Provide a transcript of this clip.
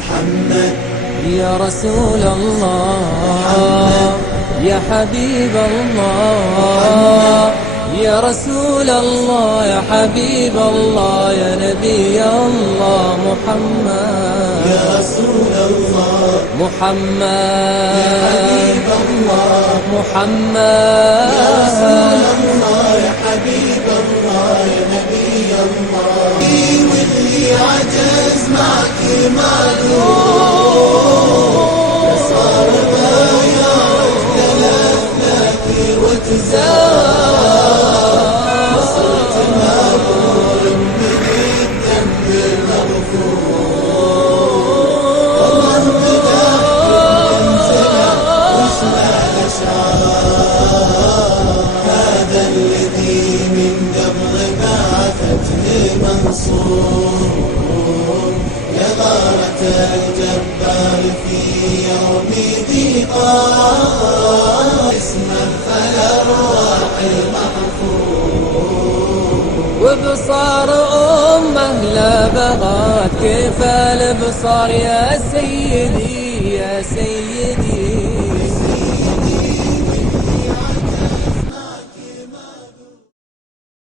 محمد يا رسول الله يا حبيب الله يا رسول الله يا حبيب الله يا نبي الله محمد يا رسول الله محمد يا حبيب الله محمد يا رسول الله يا حبيب الله يا نبي الله واللي عجز معك معذور صار ضايع تلفلك وتزار وصرت مغرور من الذنب المغفور الله مدح منزله واشمع الاشعار هذا الذي من قبل بعثته منصور يا غارة الجبار في يوم ضيقان اسما فلا الروح المحفور وبصار أمه لا بغات كيف البصار يا سيدي يا سيدي